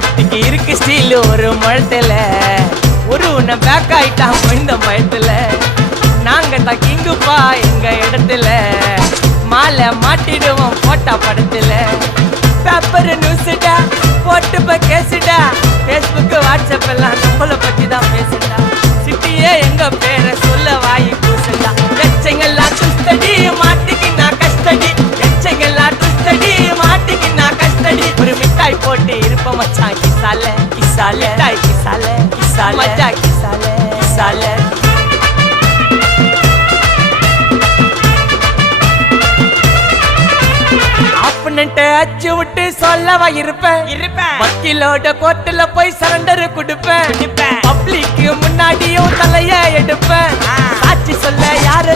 சேஃப்டிக்கு இருக்கு ஸ்டீல் ஒரு முழத்துல ஒரு உன்னை பேக் ஆயிட்டான் இந்த பயத்துல நாங்க தான் கிங்குப்பா எங்க இடத்துல மாலை மாட்டிடுவோம் போட்டா படத்துல பேப்பர் நியூஸ்டா போட்டு கேசுடா ஃபேஸ்புக் வாட்ஸ்அப் எல்லாம் நம்மளை பத்தி தான் பேசுடா சிட்டியே எங்க பேரை சொல்ல வாய் கூசுடா எச்சங்கெல்லாம் துஸ்தடி மாட்டிக்கினா கஸ்டடி எச்சங்கெல்லாம் துஸ்தடி மாட்டிக்கினா கஸ்டடி ஒரு மிட்டாய் போட்டு இருப்ப மச்சான் கிசால கிசால மிட்டாய் கிசால கிசால மச்சா கிசால கிசால அச்சு விட்டு சொல்லவா இருப்பேன் வக்கீலோட கோர்ட்டுல போய் சரண்டர் கொடுப்பேன் பப்ளிக்கு முன்னாடியும் தலைய எடுப்பேன் சாட்சி சொல்ல யாரு